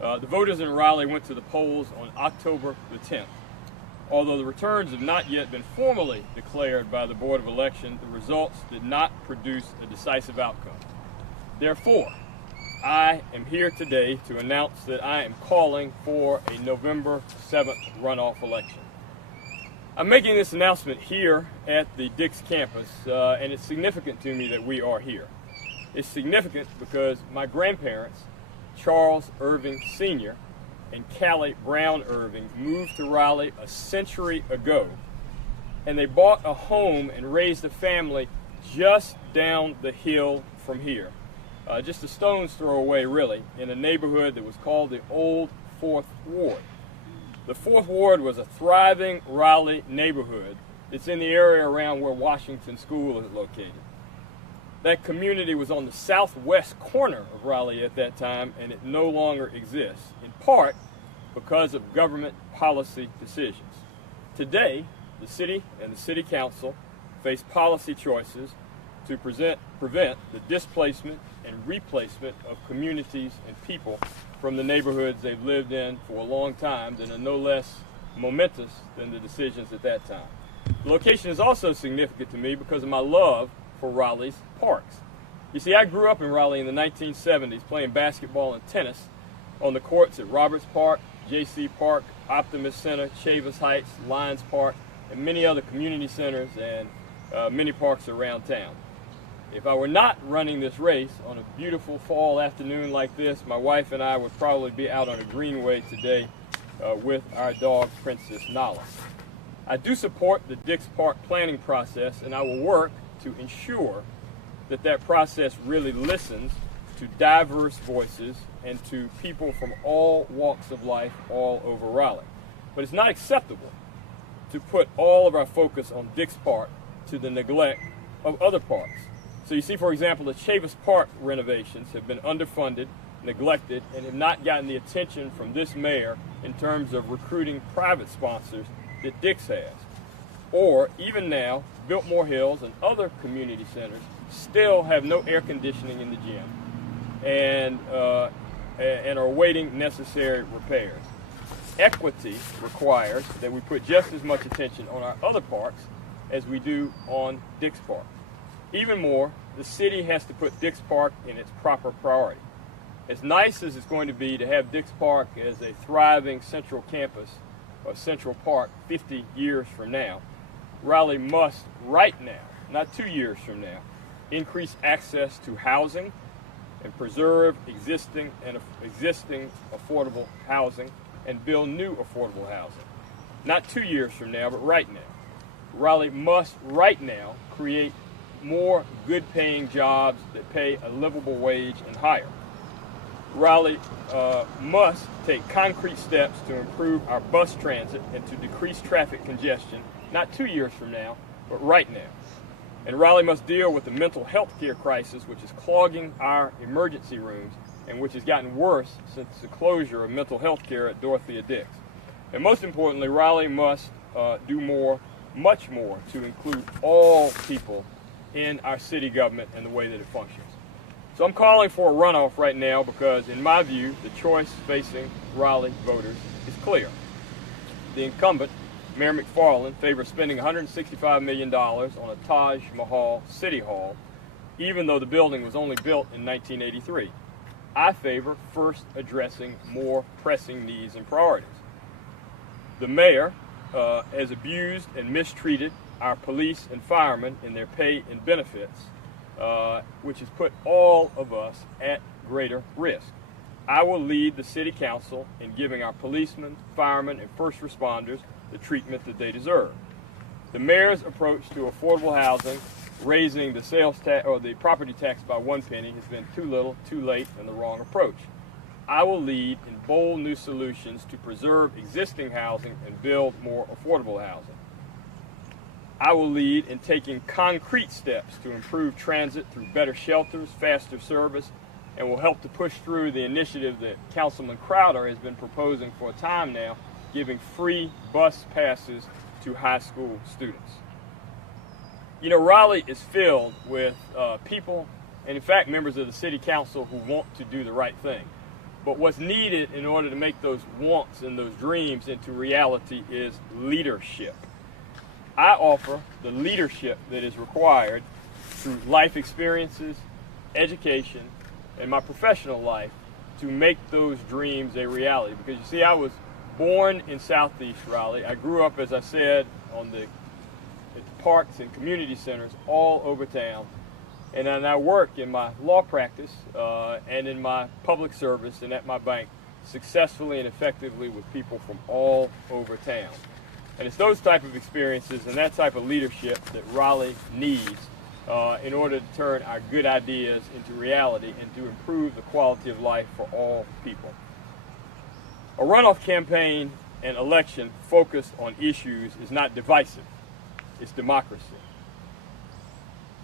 The voters in Raleigh went to the polls on October the 10th. Although the returns have not yet been formally declared by the Board of Election, the results did not produce a decisive outcome. Therefore, I am here today to announce that I am calling for a November 7th runoff election. I'm making this announcement here at the Dix campus, and it's significant to me that we are here. It's significant because my grandparents, Charles Irving Sr. and Callie Brown Irving, moved to Raleigh a century ago, and they bought a home and raised a family just down the hill from here. Just a stone's throw away, really, in a neighborhood that was called the Old Fourth Ward. The Fourth Ward was a thriving Raleigh neighborhood that's in the area around where Washington School is located. That community was on the southwest corner of Raleigh at that time, and it no longer exists, in part because of government policy decisions. Today, the city and the city council face policy choices to prevent the displacement and replacement of communities and people from the neighborhoods they've lived in for a long time that are no less momentous than the decisions at that time. The location is also significant to me because of my love for Raleigh's parks. You see, I grew up in Raleigh in the 1970s playing basketball and tennis on the courts at Roberts Park, J.C. Park, Optimist Center, Chavis Heights, Lions Park, and many other community centers and many parks around town. If I were not running this race on a beautiful fall afternoon like this, my wife and I would probably be out on a greenway today with our dog, Princess Nala. I do support the Dix Park planning process, and I will work to ensure that that process really listens to diverse voices and to people from all walks of life all over Raleigh. But it's not acceptable to put all of our focus on Dix Park to the neglect of other parks. So you see, for example, the Chavis Park renovations have been underfunded, neglected, and have not gotten the attention from this mayor in terms of recruiting private sponsors that Dix has. Or, even now, Biltmore Hills and other community centers still have no air conditioning in the gym and are awaiting necessary repairs. Equity requires that we put just as much attention on our other parks as we do on Dix Park. Even more, the city has to put Dix Park in its proper priority. As nice as it's going to be to have Dix Park as a thriving central campus or central park 50 years from now, Raleigh must, right now, not 2 years from now, increase access to housing and preserve existing affordable housing and build new affordable housing. Not 2 years from now, but right now. Raleigh must, right now, create more good-paying jobs that pay a livable wage and higher. Raleigh must take concrete steps to improve our bus transit and to decrease traffic congestion, not 2 years from now, but right now. And Raleigh must deal with the mental health care crisis, which is clogging our emergency rooms and which has gotten worse since the closure of mental health care at Dorothea Dix. And most importantly, Raleigh must do more, much more, to include all people in our city government and the way that it functions. So I'm calling for a runoff right now because, in my view, the choice facing Raleigh voters is clear. The incumbent, Mayor McFarland, favors spending $165 million on a Taj Mahal City Hall, even though the building was only built in 1983. I favor first addressing more pressing needs and priorities. The mayor has abused and mistreated our police and firemen in their pay and benefits, which has put all of us at greater risk. I will lead the city council in giving our policemen, firemen, and first responders the treatment that they deserve. The mayor's approach to affordable housing, raising the sales tax or the property tax by 1 penny, has been too little, too late, and the wrong approach. I will lead in bold new solutions to preserve existing housing and build more affordable housing. I will lead in taking concrete steps to improve transit through better shelters, faster service, and will help to push through the initiative that Councilman Crowder has been proposing for a time now, giving free bus passes to high school students. You know, Raleigh is filled with people, and in fact members of the city council, who want to do the right thing. But what's needed in order to make those wants and those dreams into reality is leadership. I offer the leadership that is required through life experiences, education, and my professional life to make those dreams a reality. Because you see, I was born in Southeast Raleigh. I grew up, as I said, at the parks and community centers all over town. And then I work in my law practice and in my public service and at my bank successfully and effectively with people from all over town. And it's those type of experiences and that type of leadership that Raleigh needs in order to turn our good ideas into reality and to improve the quality of life for all people. A runoff campaign and election focused on issues is not divisive, it's democracy.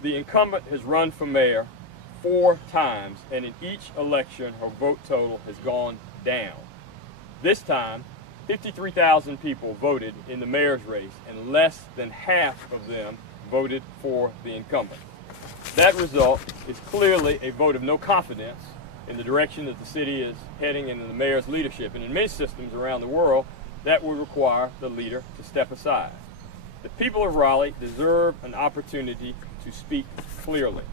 The incumbent has run for mayor 4 times, and in each election her vote total has gone down. This time, 53,000 people voted in the mayor's race, and less than half of them voted for the incumbent. That result is clearly a vote of no confidence in the direction that the city is heading in the mayor's leadership. And in many systems around the world, that would require the leader to step aside. The people of Raleigh deserve an opportunity to speak clearly.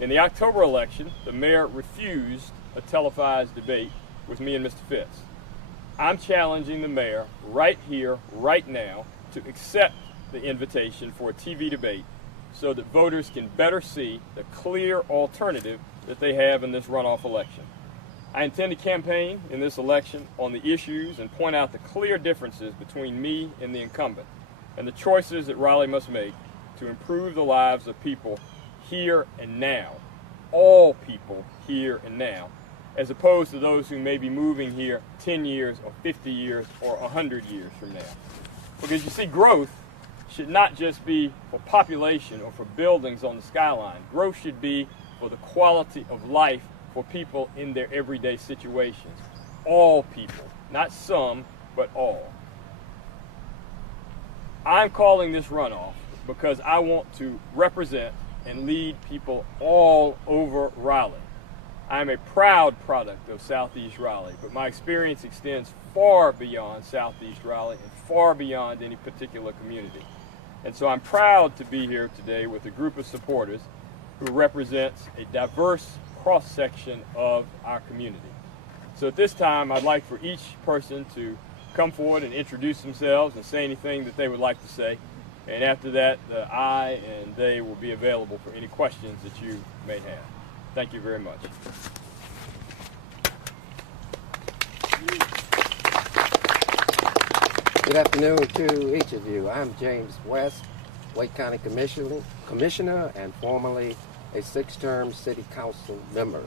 In the October election, the mayor refused a televised debate with me and Mr. Fitz. I'm challenging the mayor right here, right now, to accept the invitation for a TV debate so that voters can better see the clear alternative that they have in this runoff election. I intend to campaign in this election on the issues and point out the clear differences between me and the incumbent and the choices that Raleigh must make to improve the lives of people here and now, all people here and now, as opposed to those who may be moving here 10 years or 50 years or 100 years from now. Because you see, growth should not just be for population or for buildings on the skyline. Growth should be for the quality of life for people in their everyday situations. All people, not some, but all. I'm calling this runoff because I want to represent and lead people all over Raleigh. I'm a proud product of Southeast Raleigh, but my experience extends far beyond Southeast Raleigh and far beyond any particular community. And so I'm proud to be here today with a group of supporters who represents a diverse cross-section of our community. So at this time, I'd like for each person to come forward and introduce themselves and say anything that they would like to say. And after that, I and they will be available for any questions that you may have. Thank you very much. Good afternoon to each of you. I'm James West, Wake County Commissioner and formerly a 6-term City Council member.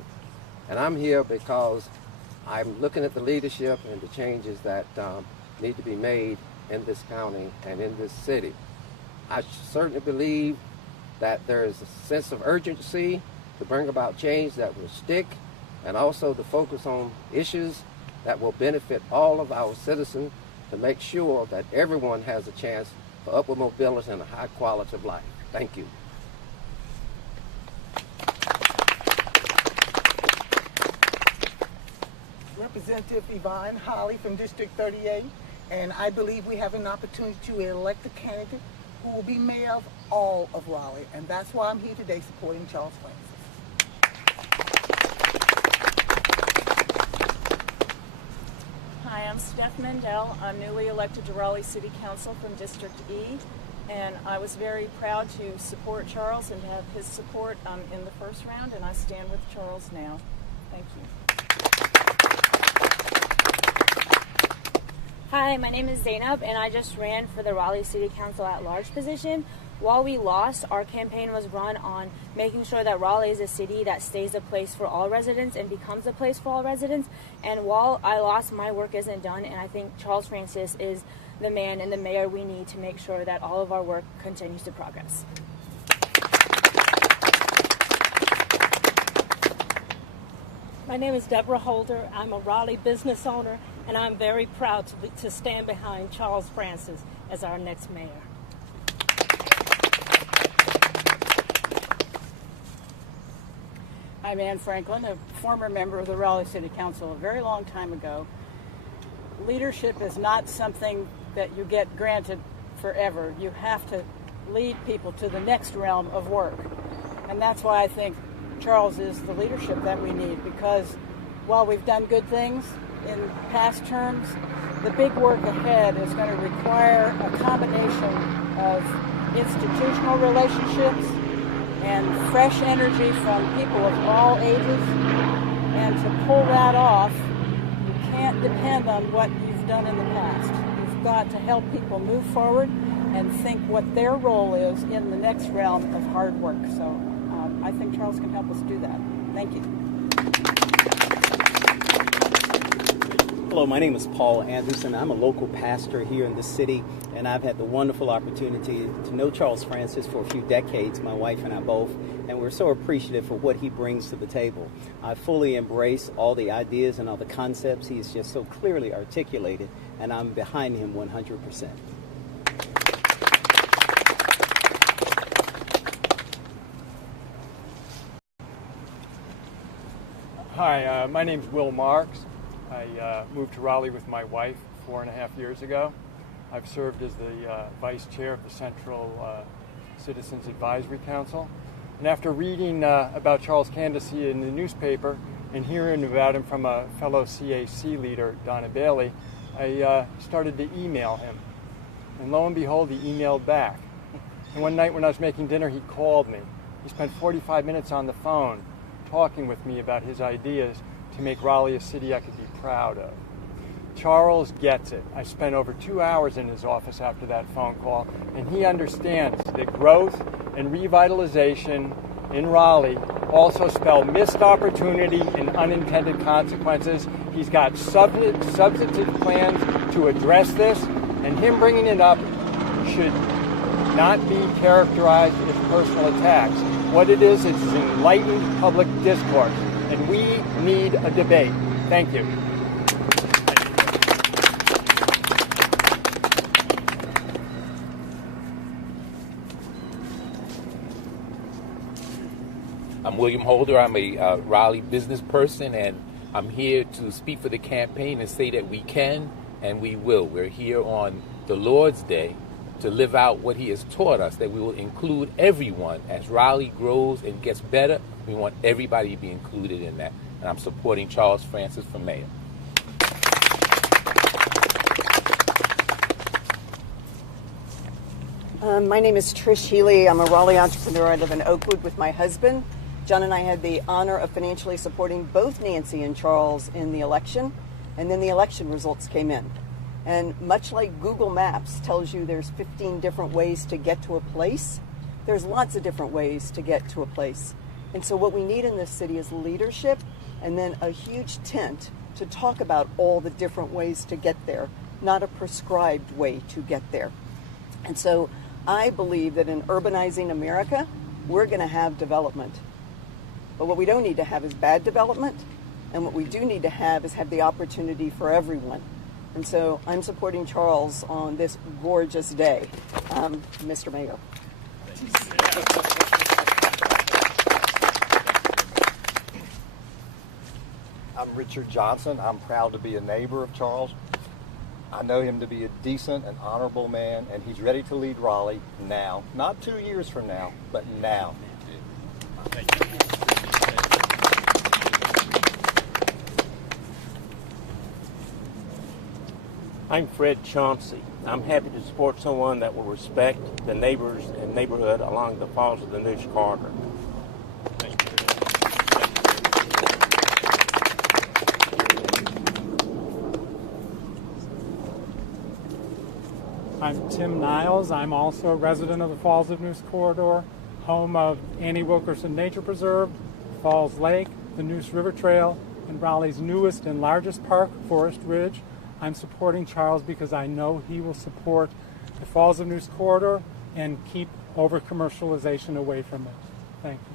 And I'm here because I'm looking at the leadership and the changes that need to be made in this county and in this city. I certainly believe that there is a sense of urgency to bring about change that will stick, and also to focus on issues that will benefit all of our citizens to make sure that everyone has a chance for upward mobility and a high quality of life. Thank you. Representative Yvonne Holly from District 38, and I believe we have an opportunity to elect a candidate who will be mayor of all of Raleigh, and that's why I'm here today supporting Charles Francis. Hi, I'm Steph Mendel. I'm newly elected to Raleigh City Council from District E, and I was very proud to support Charles and to have his support in the first round, and I stand with Charles now. Thank you. Hi, my name is Zainab, and I just ran for the Raleigh City Council at-large position. While we lost, our campaign was run on making sure that Raleigh is a city that stays a place for all residents and becomes a place for all residents. And while I lost, my work isn't done, and I think Charles Francis is the man and the mayor we need to make sure that all of our work continues to progress. My name is Deborah Holder. I'm a Raleigh business owner, and I'm very proud to stand behind Charles Francis as our next mayor. I'm Ann Franklin, a former member of the Raleigh City Council a very long time ago. Leadership is not something that you get granted forever. You have to lead people to the next realm of work. And that's why I think Charles is the leadership that we need, because while we've done good things in past terms, the big work ahead is going to require a combination of institutional relationships and fresh energy from people of all ages. And to pull that off, you can't depend on what you've done in the past. You've got to help people move forward and think what their role is in the next realm of hard work. So I think Charles can help us do that. Thank you. Hello, my name is Paul Anderson. I'm a local pastor here in the city, and I've had the wonderful opportunity to know Charles Francis for a few decades, my wife and I both, and we're so appreciative for what he brings to the table. I fully embrace all the ideas and all the concepts he's just so clearly articulated, and I'm behind him 100%. Hi, my name's Will Marks. I moved to Raleigh with my wife 4.5 years ago. I've served as the vice chair of the Central Citizens Advisory Council. And after reading about Charles' candidacy in the newspaper and hearing about him from a fellow CAC leader, Donna Bailey, I started to email him. And lo and behold, he emailed back. And one night when I was making dinner, he called me. He spent 45 minutes on the phone talking with me about his ideas to make Raleigh a city I could be proud of. Charles gets it. I spent over 2 hours in his office after that phone call, and he understands that growth and revitalization in Raleigh also spell missed opportunity and unintended consequences. He's got substantive plans to address this, and him bringing it up should not be characterized as personal attacks. What it is enlightened public discourse, and we need a debate. Thank you. I'm William Holder. I'm a Raleigh business person, and I'm here to speak for the campaign and say that we can and we will. We're here on the Lord's Day to live out what he has taught us, that we will include everyone. As Raleigh grows and gets better, we want everybody to be included in that. And I'm supporting Charles Francis for mayor. My name is Trish Healy. I'm a Raleigh entrepreneur. I live in Oakwood with my husband. John and I had the honor of financially supporting both Nancy and Charles in the election, and then the election results came in. And much like Google Maps tells you there's 15 different ways to get to a place, there's lots of different ways to get to a place. And so what we need in this city is leadership, and then a huge tent to talk about all the different ways to get there, not a prescribed way to get there. And so I believe that in urbanizing America, we're going to have development. But what we don't need to have is bad development, and what we do need to have is have the opportunity for everyone. And so I'm supporting Charles on this gorgeous day. Mr. Mayor. I'm Richard Johnson. I'm proud to be a neighbor of Charles. I know him to be a decent and honorable man, and he's ready to lead Raleigh now. Not 2 years from now, but now. Thank you. I'm Fred Chauncey. I'm happy to support someone that will respect the neighbors and neighborhood along the Falls of the Neuse Corridor. I'm Tim Niles. I'm also a resident of the Falls of Neuse Corridor, home of Annie Wilkerson Nature Preserve, Falls Lake, the Neuse River Trail, and Raleigh's newest and largest park, Forest Ridge. I'm supporting Charles because I know he will support the Falls of Neuse Corridor and keep over-commercialization away from it. Thank you.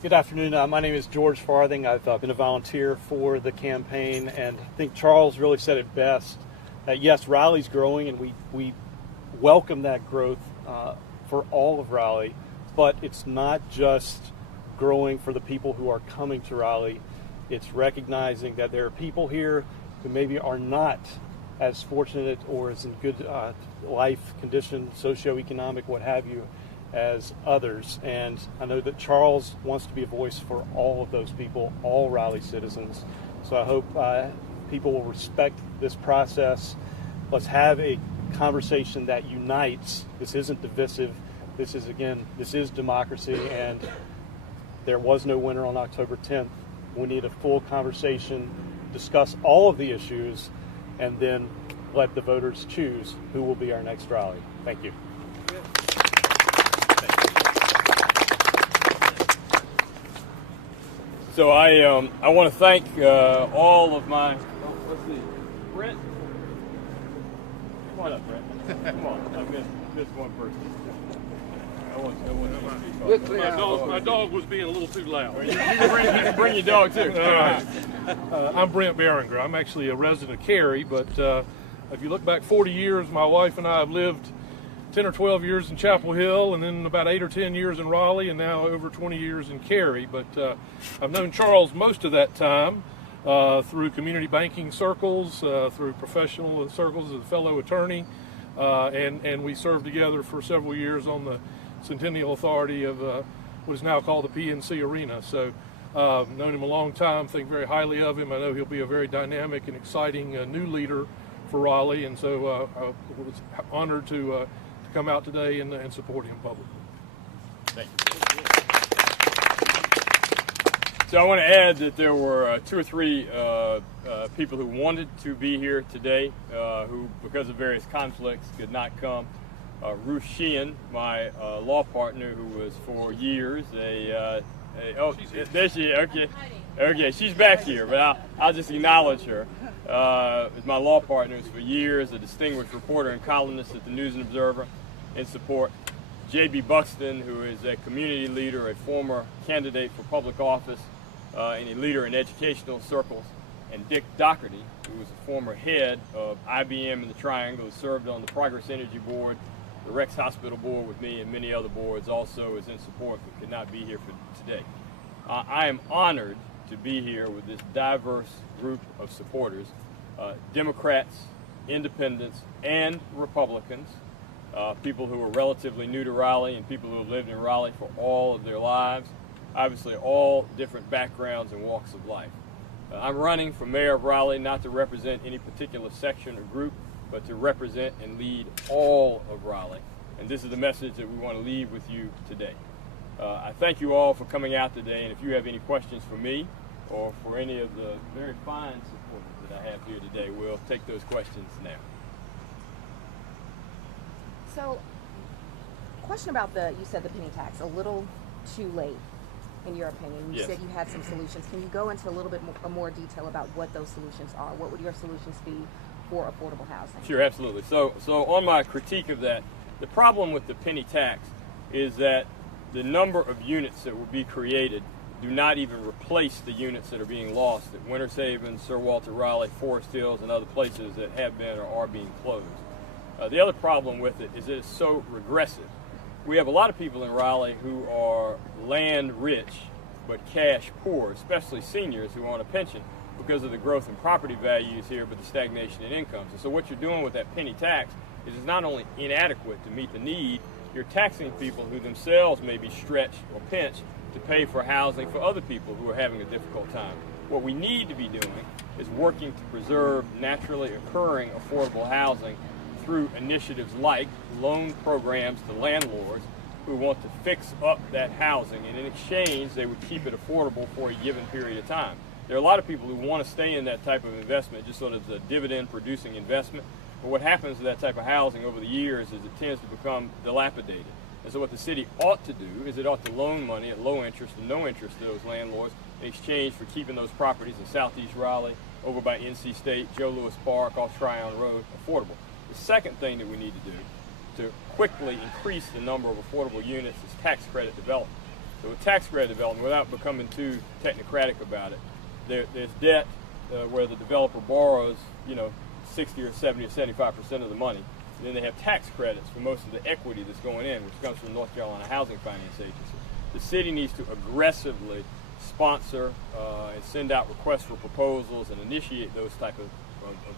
Good afternoon. My name is George Farthing. I've been a volunteer for the campaign, and I think Charles really said it best. That yes, Raleigh's growing, and we welcome that growth for all of Raleigh, but it's not just growing for the people who are coming to Raleigh. It's recognizing that there are people here who maybe are not as fortunate or as in good life condition, socioeconomic, what have you, as others. And I know that Charles wants to be a voice for all of those people, all Raleigh citizens. So I hope people will respect this process. Let's have a conversation that unites. This isn't divisive. This is democracy, and there was no winner on October 10th. We need a full conversation, discuss all of the issues, and then let the voters choose who will be our next Raleigh. Thank you. So I want to thank all of my, let's see, Brent. Come on up, Brent. Come on, I missed one person. My dog was being a little too loud. You can bring your dog too. I'm Brent Behringer. I'm actually a resident of Cary, but if you look back 40 years, my wife and I have lived 10 or 12 years in Chapel Hill, and then about 8 or 10 years in Raleigh, and now over 20 years in Cary. But I've known Charles most of that time through community banking circles, through professional circles as a fellow attorney, and we served together for several years on the Centennial Authority of what is now called the PNC Arena. So known him a long time, think very highly of him. I know he'll be a very dynamic and exciting new leader for Raleigh, and so I was honored to come out today and support him publicly. Thank you. So I want to add that there were 2 or 3 people who wanted to be here today who, because of various conflicts, could not come. Ruth Sheehan, my law partner, who was for years there she is. Okay, she's back here, but I'll just acknowledge her. As my law partner for years, a distinguished reporter and columnist at the News and Observer, in support. J.B. Buxton, who is a community leader, a former candidate for public office, and a leader in educational circles. And Dick Doherty, who was a former head of IBM in the Triangle, who served on the Progress Energy Board, the Rex Hospital Board with me, and many other boards, also is in support but could not be here for today. I am honored to be here with this diverse group of supporters, Democrats, independents, and Republicans, people who are relatively new to Raleigh and people who have lived in Raleigh for all of their lives, obviously all different backgrounds and walks of life. I'm running for mayor of Raleigh not to represent any particular section or group, but to represent and lead all of Raleigh. And this is the message that we want to leave with you today. I thank you all for coming out today, and if you have any questions for me or for any of the very fine supporters that I have here today, we'll take those questions now. So, question about you said the penny tax, a little too late, in your opinion. You said you had some solutions. Can you go into a little bit more detail about what those solutions are? What would your solutions be for affordable housing? Sure, absolutely. So on my critique of that, the problem with the penny tax is that the number of units that will be created do not even replace the units that are being lost at Winters Haven, Sir Walter Raleigh, Forest Hills, and other places that have been or are being closed. The other problem with it is that it's so regressive. We have a lot of people in Raleigh who are land rich but cash poor, especially seniors who are on a pension because of the growth in property values here but the stagnation in incomes. And so what you're doing with that penny tax is it's not only inadequate to meet the need, you're taxing people who themselves may be stretched or pinched to pay for housing for other people who are having a difficult time. What we need to be doing is working to preserve naturally occurring affordable housing through initiatives like loan programs to landlords who want to fix up that housing, and in exchange they would keep it affordable for a given period of time. There are a lot of people who want to stay in that type of investment, just sort of the dividend producing investment, but what happens to that type of housing over the years is it tends to become dilapidated. And so what the city ought to do is it ought to loan money at low interest and no interest to those landlords in exchange for keeping those properties in Southeast Raleigh, over by NC State, Joe Louis Park, off Tryon Road, affordable. The second thing that we need to do to quickly increase the number of affordable units is tax credit development. So with tax credit development, without becoming too technocratic about it, there's debt where the developer borrows, 60 or 70 or 75% of the money, And then they have tax credits for most of the equity that's going in, which comes from North Carolina Housing Finance Agency. The city needs to aggressively sponsor and send out requests for proposals and initiate those type of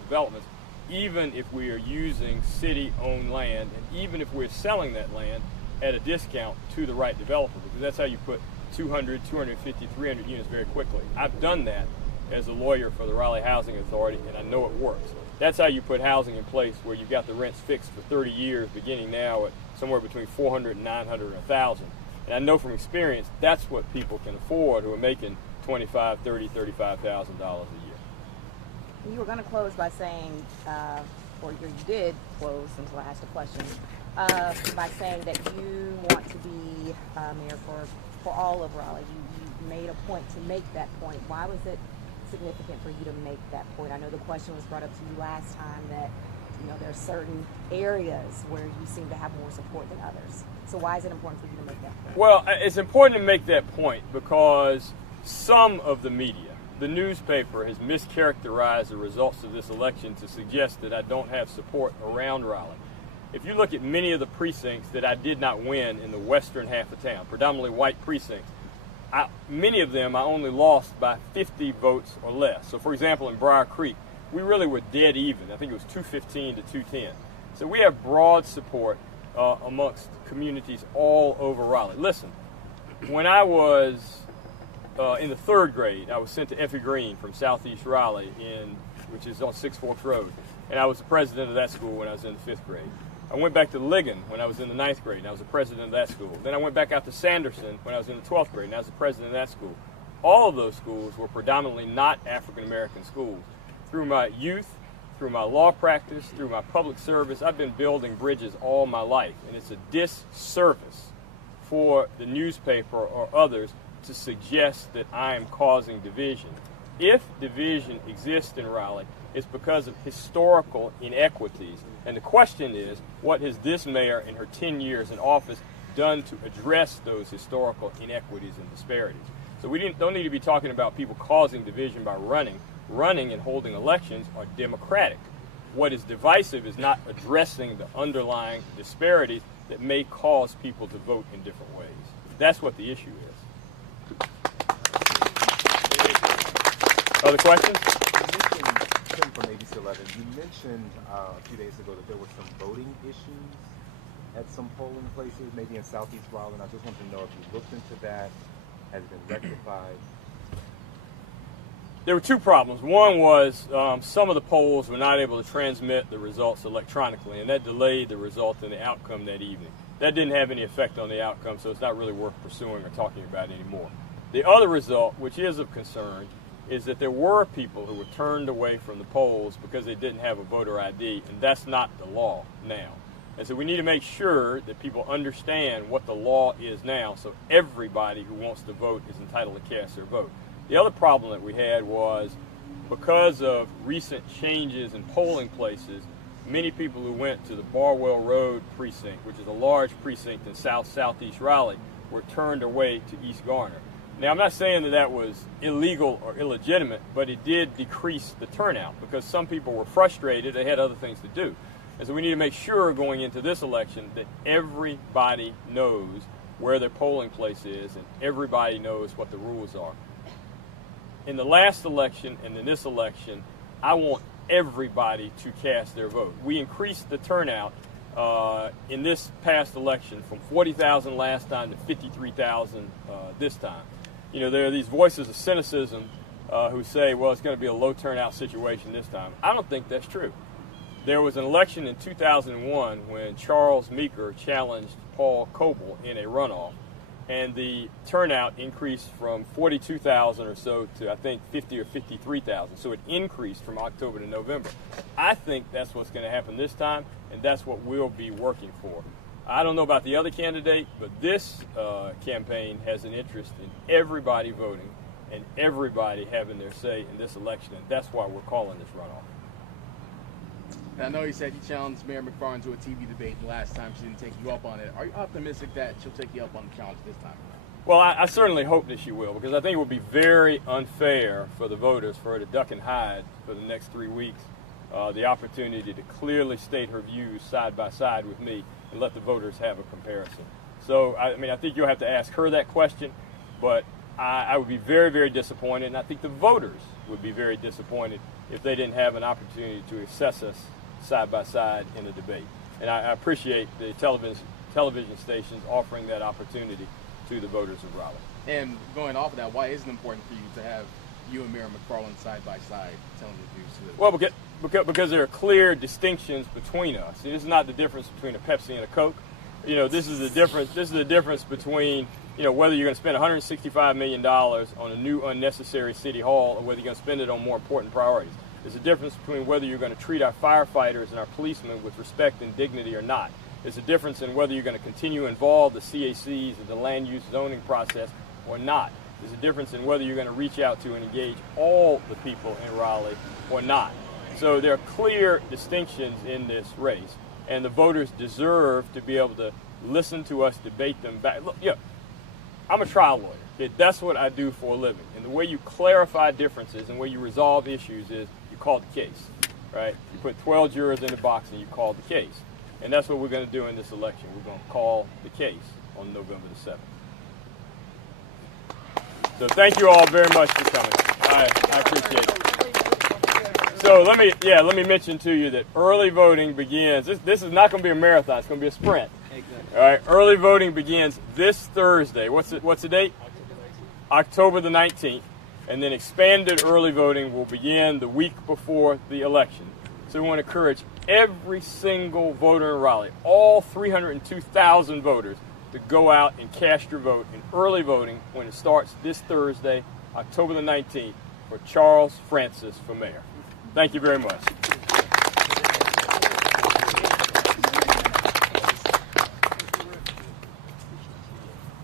developments, even if we are using city-owned land, and even if we're selling that land at a discount to the right developer, because that's how you put 200, 250, 300 units very quickly. I've done that as a lawyer for the Raleigh Housing Authority, and I know it works. That's how you put housing in place where you've got the rents fixed for 30 years, beginning now at somewhere between 400 and 900 and 1,000. And I know from experience that's what people can afford who are making $25,000, $30,000, $35,000 a year. You were going to close by saying, or you did close until I asked a question, by saying that you want to be mayor for all of Raleigh. You made a point to make that point. Why was it significant for you to make that point? I know the question was brought up to you last time that there are certain areas where you seem to have more support than others. So why is it important for you to make that point? Well, it's important to make that point because some of the media, the newspaper, has mischaracterized the results of this election to suggest that I don't have support around Raleigh. If you look at many of the precincts that I did not win in the western half of town, predominantly white precincts, many of them I only lost by 50 votes or less. So for example, in Briar Creek, we really were dead even. I think it was 215 to 210. So we have broad support amongst communities all over Raleigh. Listen, when I was in the 3rd grade, I was sent to Effie Green from Southeast Raleigh, which is on 6 Forks Road, and I was the president of that school when I was in the 5th grade. I went back to Ligon when I was in the 9th grade, and I was the president of that school. Then I went back out to Sanderson when I was in the 12th grade, and I was the president of that school. All of those schools were predominantly not African-American schools. Through my youth, through my law practice, through my public service, I've been building bridges all my life, and it's a disservice for the newspaper or others to suggest that I am causing division. If division exists in Raleigh, it's because of historical inequities. And the question is, what has this mayor in her 10 years in office done to address those historical inequities and disparities? So we don't need to be talking about people causing division by running. Running and holding elections are democratic. What is divisive is not addressing the underlying disparities that may cause people to vote in different ways. That's what the issue is. Other questions? Tim from ABC 11, you mentioned a few days ago that there were some voting issues at some polling places, maybe in Southeast Raleigh. I just want to know if you looked into that, has it been rectified? There were two problems. One was some of the polls were not able to transmit the results electronically, and that delayed the result and the outcome that evening. That didn't have any effect on the outcome, so it's not really worth pursuing or talking about anymore. The other result, which is of concern, is that there were people who were turned away from the polls because they didn't have a voter ID, and that's not the law now. And so we need to make sure that people understand what the law is now, so everybody who wants to vote is entitled to cast their vote. The other problem that we had was because of recent changes in polling places, many people who went to the Barwell Road precinct, which is a large precinct in southeast Raleigh, were turned away to East Garner. Now, I'm not saying that that was illegal or illegitimate, but it did decrease the turnout because some people were frustrated. They had other things to do. And so we need to make sure going into this election that everybody knows where their polling place is and everybody knows what the rules are. In the last election and in this election, I want everybody to cast their vote. We increased the turnout in this past election from 40,000 last time to 53,000 this time. You know, there are these voices of cynicism who say, well, it's going to be a low turnout situation this time. I don't think that's true. There was an election in 2001 when Charles Meeker challenged Paul Coble in a runoff, and the turnout increased from 42,000 or so to, I think, 50 or 53,000. So it increased from October to November. I think that's what's going to happen this time, and that's what we'll be working for. I don't know about the other candidate, but this campaign has an interest in everybody voting and everybody having their say in this election, and that's why we're calling this runoff. And I know you said you challenged Mayor McFarland to a TV debate the last time. She didn't take you up on it. Are you optimistic that she'll take you up on the challenge this time around? Well, I certainly hope that she will, because I think it would be very unfair for the voters for her to duck and hide for the next 3 weeks the opportunity to clearly state her views side by side with me and let the voters have a comparison. So, I think you'll have to ask her that question, but I would be very, very disappointed, and I think the voters would be very disappointed if they didn't have an opportunity to assess us side by side in a debate. And I appreciate the television stations offering that opportunity to the voters of Raleigh. And going off of that, why is it important for you to have you and Mayor McFarland side by side telling your views to the Well, because there are clear distinctions between us. See, this is not the difference between a Pepsi and a Coke. This is the difference. This is the difference between whether you're going to spend $165 million on a new unnecessary city hall or whether you're going to spend it on more important priorities. There's a difference between whether you're going to treat our firefighters and our policemen with respect and dignity or not. There's a difference in whether you're going to continue to involve the CACs in the land use zoning process or not. There's a difference in whether you're going to reach out to and engage all the people in Raleigh or not. So there are clear distinctions in this race, and the voters deserve to be able to listen to us debate them back. Look, I'm a trial lawyer. Okay? That's what I do for a living. And the way you clarify differences and the way you resolve issues is you call the case, right? You put 12 jurors in the box and you call the case. And that's what we're going to do in this election. We're going to call the case on November the 7th. So thank you all very much for coming. I appreciate it. So let me mention to you that early voting begins. This is not going to be a marathon. It's going to be a sprint. Exactly. All right. Early voting begins this Thursday. What's the date? October the 19th. And then expanded early voting will begin the week before the election. So we want to encourage every single voter in Raleigh, all 302,000 voters, to go out and cast your vote in early voting when it starts this Thursday, October the 19th, for Charles Francis for mayor. Thank you very much.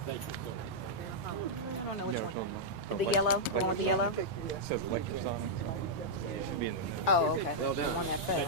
Thank you. I don't know which one. The yellow? The one with the yellow? It says electors on it. It should be in the middle. Oh, okay. The one that fell.